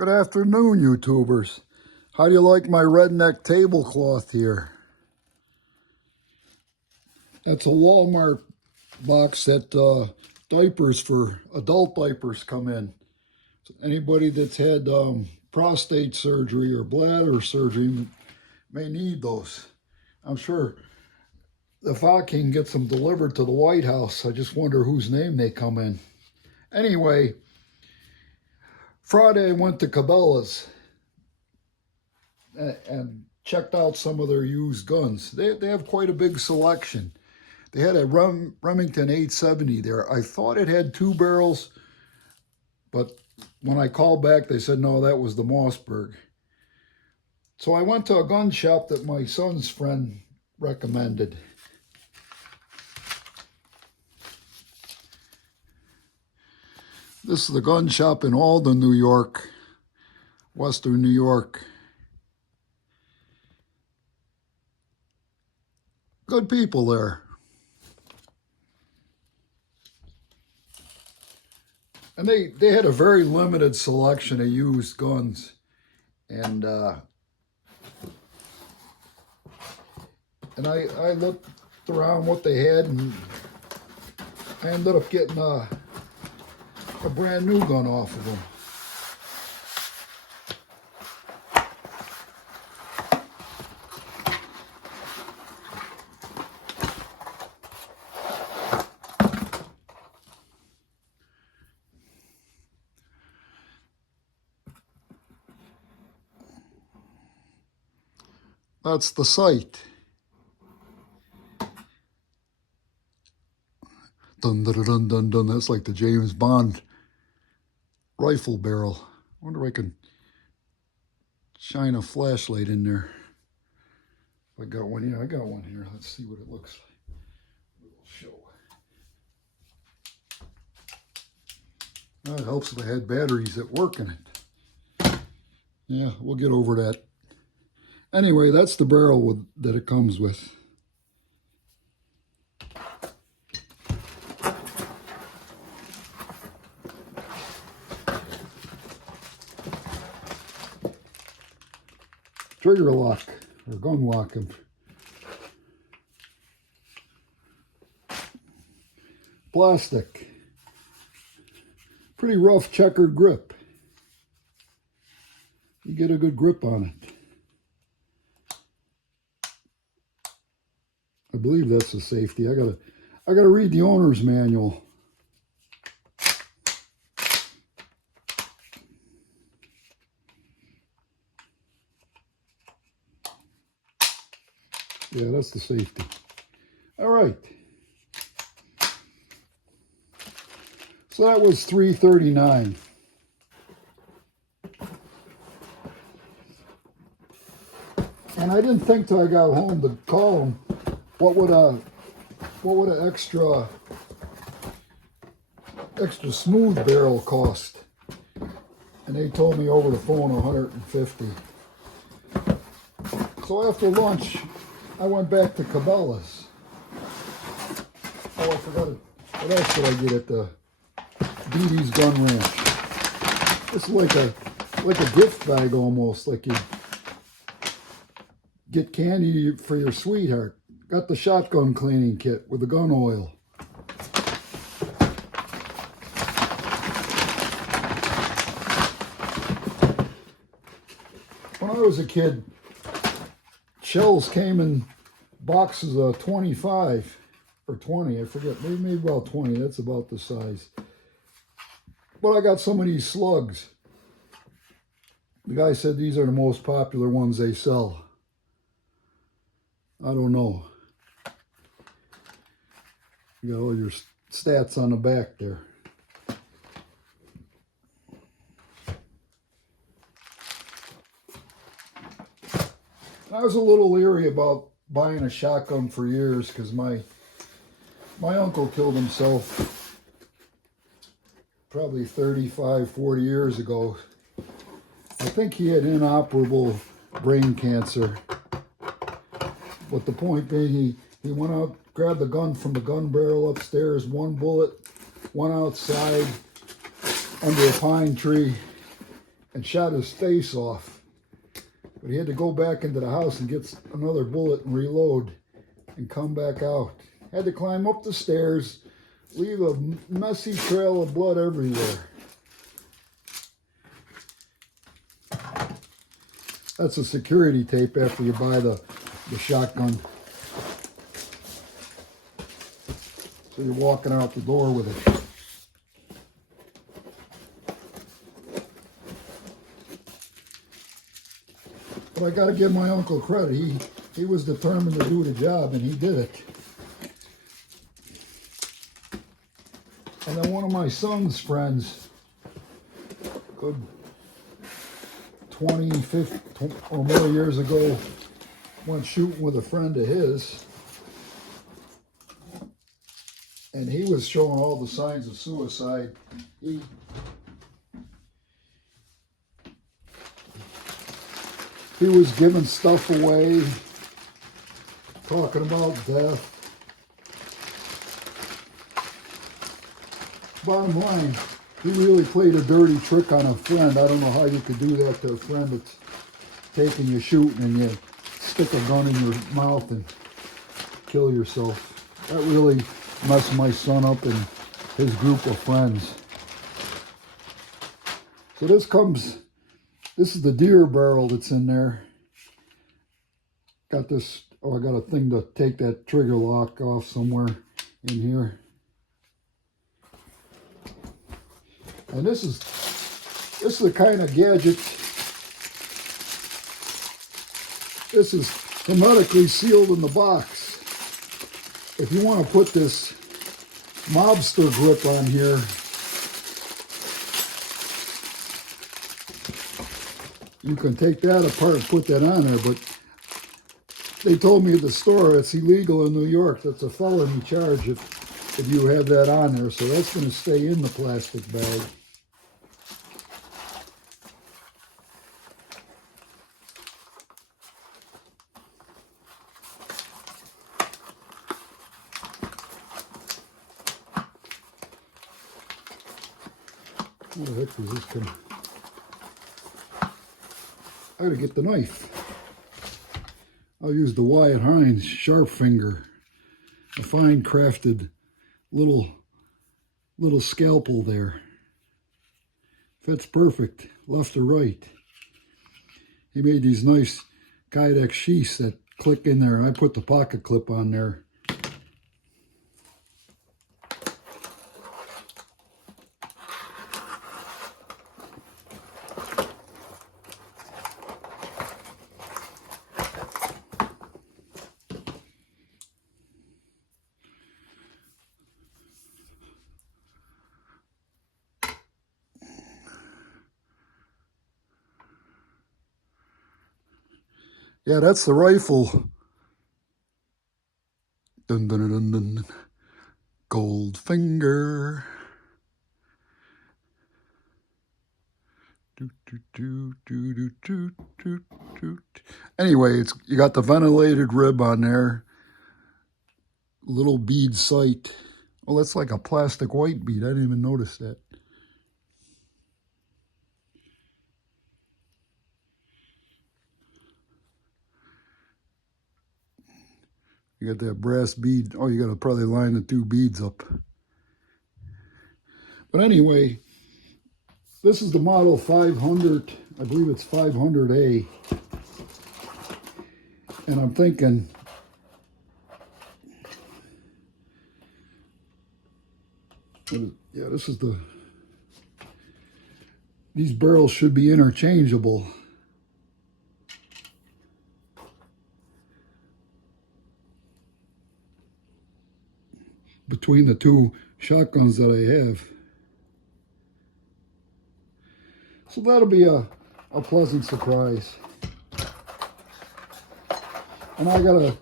Good afternoon, YouTubers. How do you like my redneck tablecloth here? That's a Walmart box that diapers for adult diapers come in. So anybody that's had prostate surgery or bladder surgery may need those. I'm sure if I can get them delivered to the White House, I just wonder whose name they come in. Anyway, Friday I went to Cabela's and checked out some of their used guns. They have quite a big selection. They had a Remington 870 there. I thought it had 2 barrels, but when I called back, they said, no, that was the Mossberg. So I went to a gun shop that my son's friend recommended. This is the gun shop in Alden, New York, Western New York. Good people there. And they had a very limited selection of used guns. And I looked around what they had, and I ended up getting a brand new gun off of them. That's the sight. Dun dun dun dun dun. That's like the James Bond rifle barrel. I wonder if I can shine a flashlight in there. If I got one, yeah, I got one here. Let's see what it looks like. It will show. It helps if I had batteries that work in it. Yeah, we'll get over that. Anyway, that's the barrel that it comes with. Trigger lock, or gun lock. Plastic. Pretty rough checkered grip. You get a good grip on it. I believe that's the safety. I gotta read the owner's manual. Yeah, that's the safety. All right. So that was $3.39. And I didn't think till I got home to call them what would an extra smooth barrel cost. And they told me over the phone $150. So after lunch, I went back to Cabela's. Oh, I forgot it. What else did I get at the BD's Gun Ranch? It's like a gift bag almost, like you get candy for your sweetheart. Got the shotgun cleaning kit with the gun oil. When I was a kid, shells came in boxes of 25 or 20, I forget, maybe about 20, that's about the size. But I got some of these slugs. The guy said these are the most popular ones they sell. I don't know. You got all your stats on the back there. I was a little leery about buying a shotgun for years because my uncle killed himself probably 35, 40 years ago. I think he had inoperable brain cancer. But the point being, he went out, grabbed the gun from the gun barrel upstairs, one bullet, went outside under a pine tree, and shot his face off. But he had to go back into the house and get another bullet and reload and come back out. Had to climb up the stairs, leave a messy trail of blood everywhere. That's a security tape after you buy the shotgun. So you're walking out the door with it. But I got to give my uncle credit. He was determined to do the job, and he did it. And then one of my son's friends, good 20, 50 or more years ago, went shooting with a friend of his. And he was showing all the signs of suicide. He was giving stuff away, talking about death. Bottom line, he really played a dirty trick on a friend. I don't know how you could do that to a friend that's taking you shooting and you stick a gun in your mouth and kill yourself. That really messed my son up and his group of friends. So this is the deer barrel that's in there. Got this, I got a thing to take that trigger lock off somewhere in here. And this is the kind of gadget, this is hermetically sealed in the box. If you want to put this mobster grip on here, you can take that apart and put that on there, but they told me at the store it's illegal in New York. That's a felony charge if you have that on there, so that's going to stay in the plastic bag. What the heck is this coming? I gotta get the knife. I'll use the Wyatt Hines sharp finger, a fine crafted little scalpel there. Fits perfect, left or right. He made these nice Kydex sheaths that click in there, and I put the pocket clip on there. Yeah, that's the rifle. Dun dun dun dun dun. Goldfinger. Anyway, you got the ventilated rib on there. Little bead sight. Oh, that's like a plastic white bead. I didn't even notice that. You got that brass bead. Oh, you got to probably line the two beads up. But anyway, this is the model 500. I believe it's 500A. And I'm thinking, yeah, this is these barrels should be interchangeable. Between the two shotguns that I have. So that'll be a pleasant surprise. And I gotta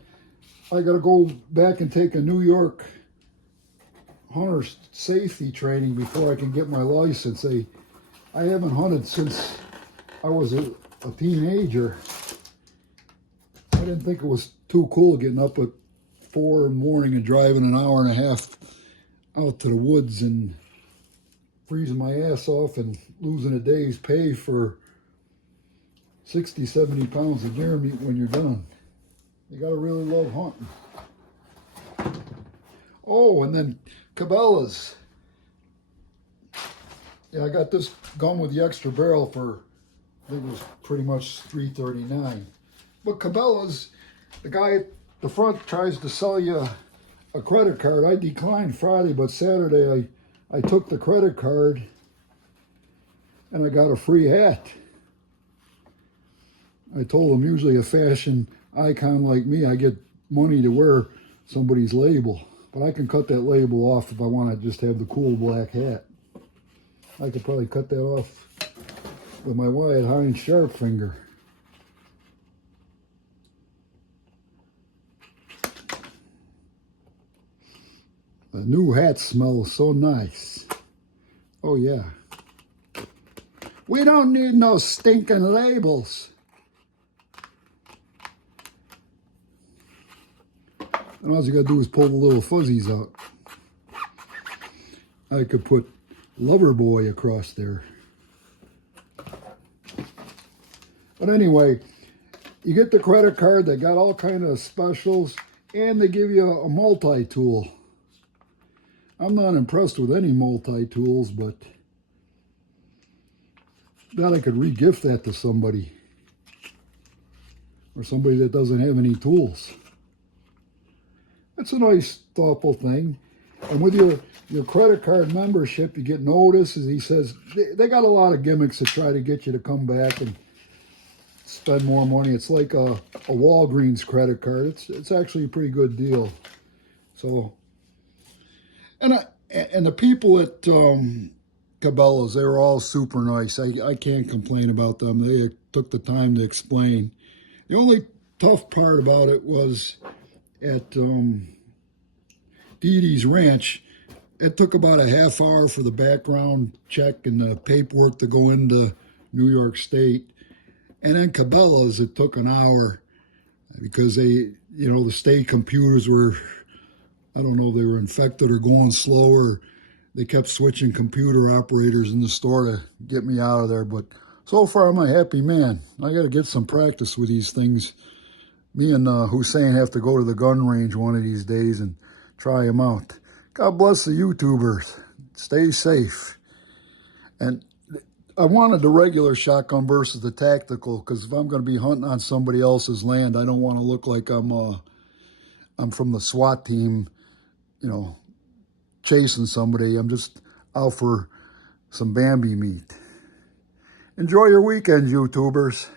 go back and take a New York hunter safety training before I can get my license. I haven't hunted since I was a teenager. I didn't think it was too cool getting up at 4 in the morning and driving an hour and a half out to the woods and freezing my ass off and losing a day's pay for 60, 70 pounds of deer meat when you're done. You gotta really love hunting. Oh, and then Cabela's. Yeah, I got this gun with the extra barrel for, I think it was pretty much $3.39. But Cabela's, the guy at the front tries to sell you a credit card. I declined Friday, but Saturday I took the credit card and I got a free hat. I told him usually a fashion icon like me, I get money to wear somebody's label. But I can cut that label off if I want to just have the cool black hat. I could probably cut that off with my Wyatt Hines sharp finger. The new hat smells so nice. Oh yeah. We don't need no stinking labels. And all you gotta do is pull the little fuzzies out. I could put Loverboy across there. But anyway, you get the credit card, they got all kind of specials, and they give you a multi-tool. I'm not impressed with any multi-tools, but that I could re-gift that to somebody. Or somebody that doesn't have any tools. It's a nice, thoughtful thing. And with your credit card membership, you get notices. He says they got a lot of gimmicks to try to get you to come back and spend more money. It's like a Walgreens credit card. It's actually a pretty good deal. So, and the people at Cabela's, they were all super nice. I can't complain about them. They took the time to explain. The only tough part about it was at Dee Dee's Ranch. It took about a half hour for the background check and the paperwork to go into New York State. And then Cabela's, it took an hour because they, the state computers were, I don't know, they were infected or going slower. They kept switching computer operators in the store to get me out of there. But so far, I'm a happy man. I got to get some practice with these things. Me and Hussein have to go to the gun range one of these days and try them out. God bless the YouTubers. Stay safe. And I wanted the regular shotgun versus the tactical because if I'm going to be hunting on somebody else's land, I don't want to look like I'm from the SWAT team, chasing somebody. I'm just out for some Bambi meat. Enjoy your weekend, YouTubers.